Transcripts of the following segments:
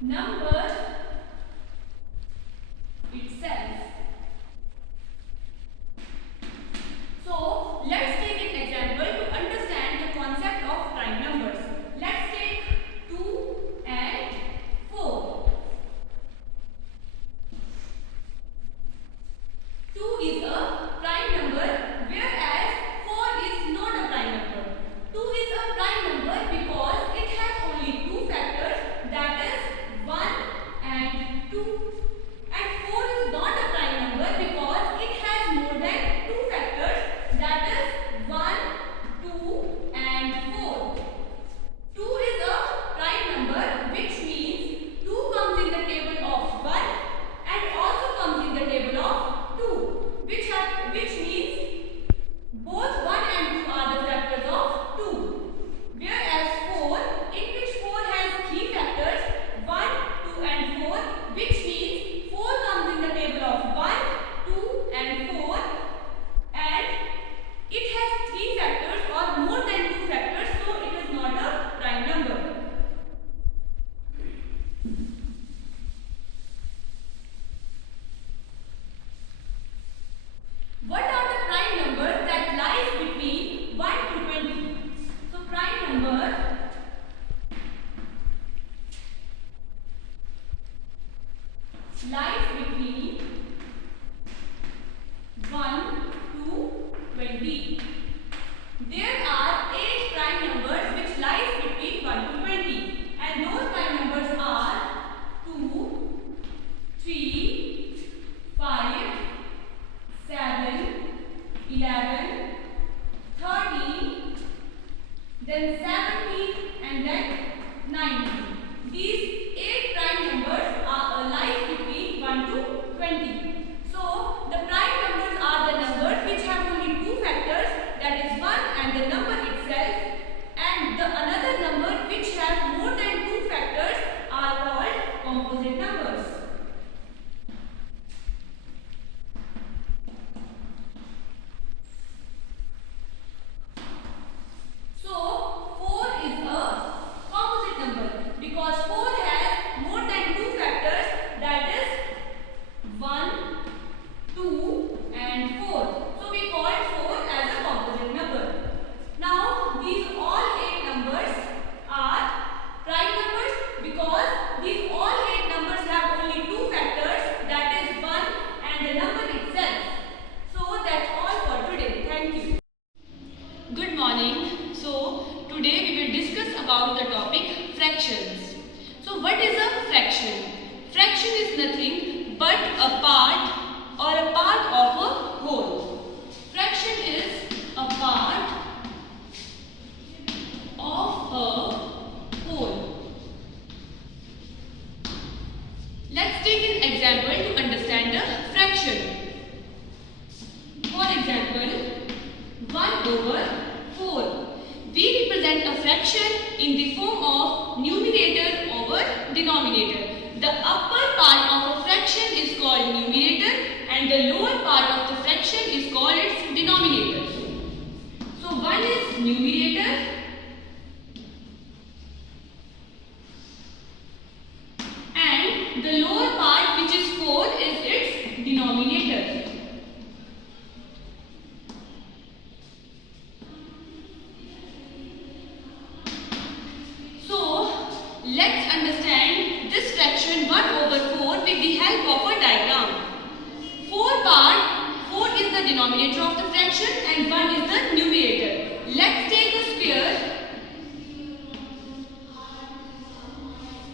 number itself. So let's take an example to understand the concept of prime numbers. Let's take 2 and 4. 2 is a prime number, whereas 4 is not a prime number. 2 is a prime number because it has only two factors, that is 1 and 2. And 4 is not a prime number because it has more than two factors, that is 1, 2 and 4. 2 is a prime number, which means 2 comes in the table of 1 and also comes in the table of 2, which means both 1 and 2 are the factors of 2. Whereas 4, in which 4 has three factors, 1, 2 and 4, which means 4 comes in the table of 1, 2 and 4, and it has three factors or more than two factors, so it is not a prime number. What are the prime numbers that lies between 1 to 20? So prime number lies between 1 to 20. There are 8 prime numbers which lies between 1 to 20, and those prime numbers are 2, 3, 5, 7, 11, 13, then 17 and then 19. These 8 prime numbers are lies between 1 to 20. So the prime numbers are the numbers which have only two factors, that is 1 and the number itself, and the another number which have more than two factors are called composite numbers. So 4 is a composite number because 4 has more than two factors, that is 1, 2 and 4. So we call 4 as a composite number. Now these all 8 numbers are prime numbers because these all 8 numbers have only two factors, that is 1 and the number itself. So that's all for today. Thank you. Good morning. So today we will discuss about the topic fractions. So what is a fraction? Fraction is nothing but a part or a part of a whole. Fraction is a part of a whole. Let's take an example to understand the fraction. For example, 1 over 4. We represent a fraction in the form of numerator over denominator. The upper part of a fraction is called numerator and the lower part of the fraction is called its denominator. So 1 is numerator and the lower part, which is 4, is its denominator. Let's understand this fraction 1 over 4 with the help of a diagram. 4 is the denominator of the fraction and 1 is the numerator. Let's take a square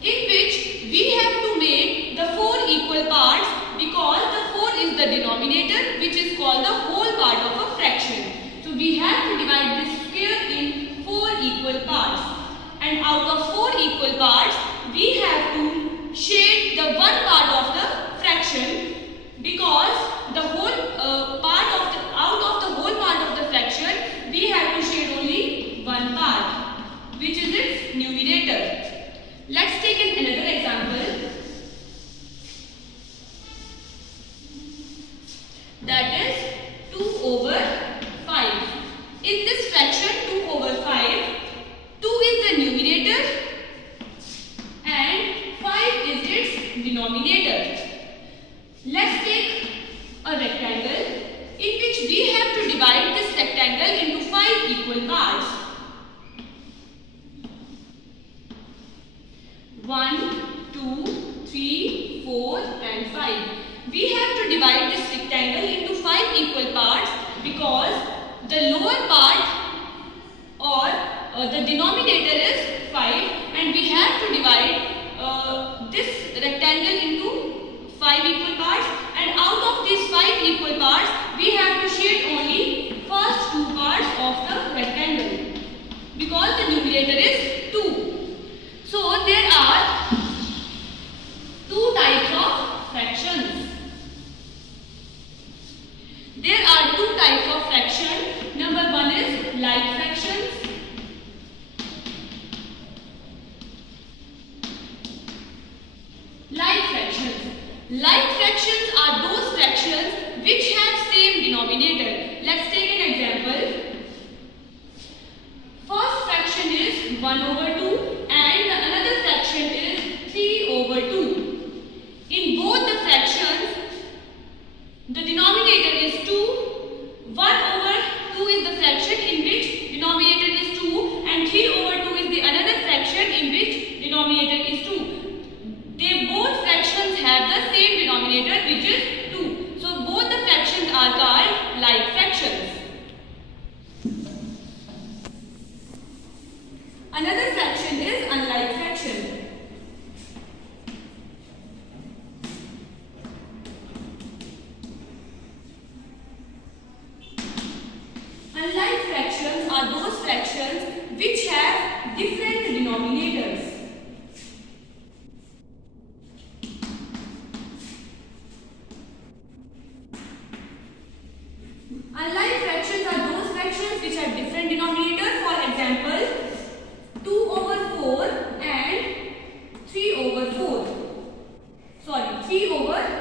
in which we have to make the 4 equal parts because the 4 is the denominator, which is called the whole part of a fraction. So we have to divide this square in 4 equal parts. And out of 4 equal parts, we have to shade the one part of the fraction because the whole out of the whole part of the fraction, we have to shade only one part, which is its numerator. Let's take another example. That is 2 over 5. In this fraction 2 over 5, 2 is the numerator and 5 denominator. Let's take a rectangle in which we have to divide this rectangle into 5 equal parts. 1, 2, 3, 4 and 5. We have to divide this rectangle into 5 equal parts because the lower part or the denominator is 5 and we have to divide this rectangle into 5 equal parts, and out of these 5 equal parts we have to shade only first 2 parts of the rectangle because the numerator is 2. So there are 2 types of fractions. There are 2 types of fraction. Number 1 is like fractions. Like fractions. Like fractions are those fractions which have same denominator. Let's take an example. First fraction is 1 over 2 and another fraction is 3 over 2. In both the fractions, the denominator is 2. 1 over 2 is the fraction in which denominator is 2 and 3 over 2 is the another fraction in which denominator is 2. They both fractions have the same denominator which is 2. So both the fractions are called like fractions. Another fraction is unlike fraction. Unlike fractions are those fractions which have different denominators. Unlike fractions are those fractions which have different denominators. For example, 2 over 4 and 3 over 4. Sorry, 3 over